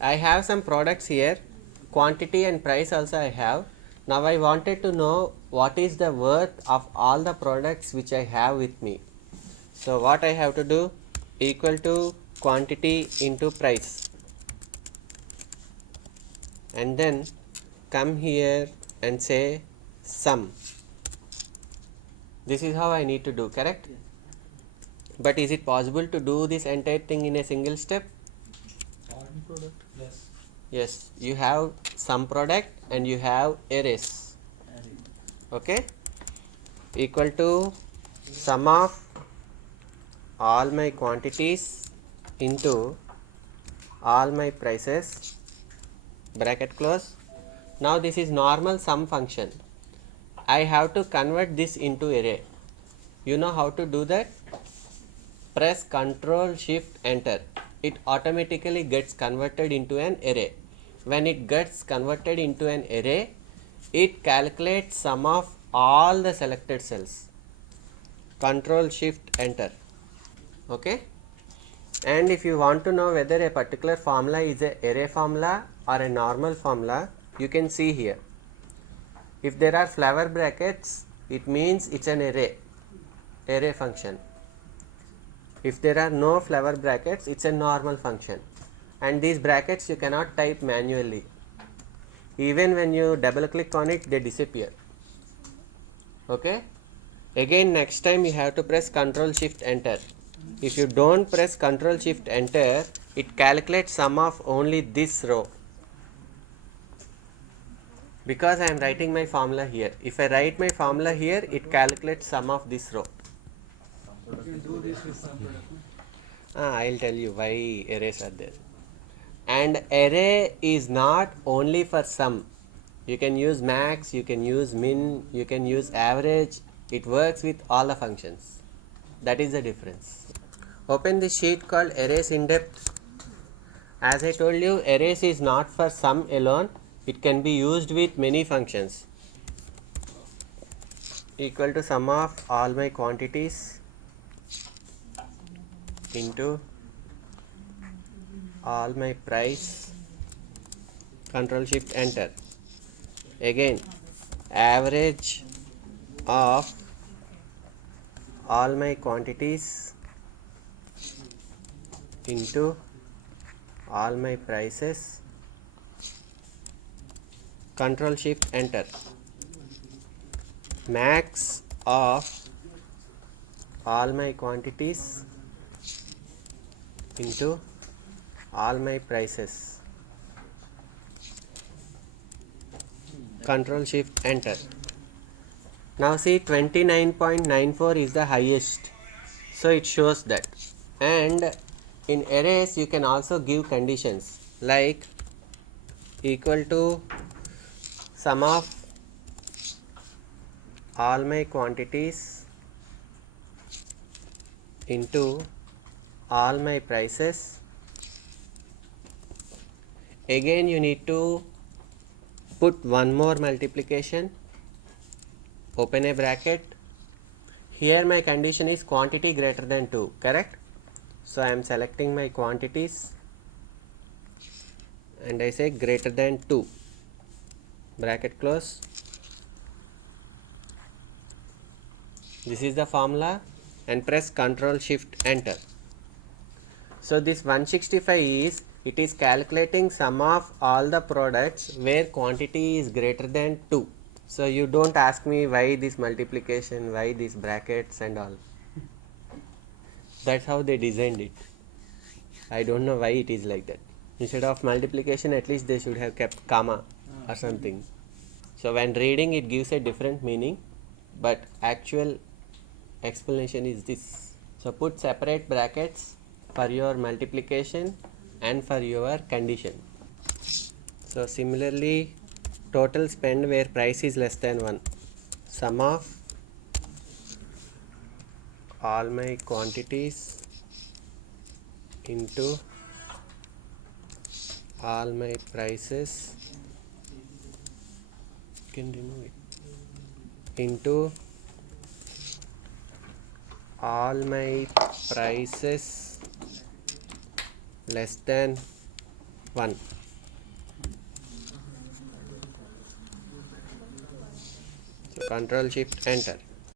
I have some products here, quantity and price also I have. Now I wanted to know what is the worth of all the products which I have with me. So what I have to do, equal to quantity into price, and then come here and say sum. This is how I need to do, correct? But is it possible to do this entire thing in a single step? One product. Yes. Yes, you have some product and you have arrays. Okay, equal to sum of all my quantities into all my prices, bracket close. Now this is normal sum function. I have to convert this into array. You know how to do that? Press Ctrl Shift Enter. It automatically gets converted into an array. When it gets converted into an array, it calculates sum of all the selected cells. Ctrl Shift Enter. Okay, and if you want to know whether a particular formula is a array formula or a normal formula, you can see here. If there are flower brackets, it means it's an array function. If there are no flower brackets, it's a normal function. And these brackets you cannot type manually. Even when you double click on it, they disappear. Okay, again next time you have to press Ctrl Shift Enter. If you don't press Ctrl Shift Enter, it calculates sum of only this row. Because I am writing my formula here. If I write my formula here, it calculates sum of this row. You can do this with some product. I'll tell you why arrays are there. And array is not only for sum. You can use max, you can use min, you can use average. It works with all the functions. That is the difference. Open the sheet called arrays in depth. As I told you, arrays is not for sum alone. It can be used with many functions. Equal to sum of all my quantities into all my price. Ctrl Shift Enter. Again, average of all my quantities into all my prices. Ctrl Shift Enter. Max of all my quantities into all my prices. Ctrl Shift Enter. Now see, 29.94 is the highest, so it shows that. And in arrays you can also give conditions like equal to sum of all my quantities into all my prices. Again you need to put one more multiplication, open a bracket. Here my condition is quantity greater than 2, correct? So I am selecting my quantities and I say greater than 2, bracket close. This is the formula, and press Ctrl Shift Enter. So this 165 is, it is calculating sum of all the products where quantity is greater than 2. So you don't ask me why this multiplication, why these brackets and all. That's how they designed it. I don't know why it is like that. Instead of multiplication, at least they should have kept comma or something. So when reading, it gives a different meaning, but actual explanation is this. So put separate brackets for your multiplication and for your condition. So similarly, total spend where price is less than 1, sum of all my quantities into all my prices, can remove it, into all my prices less than 1. So control shift enter.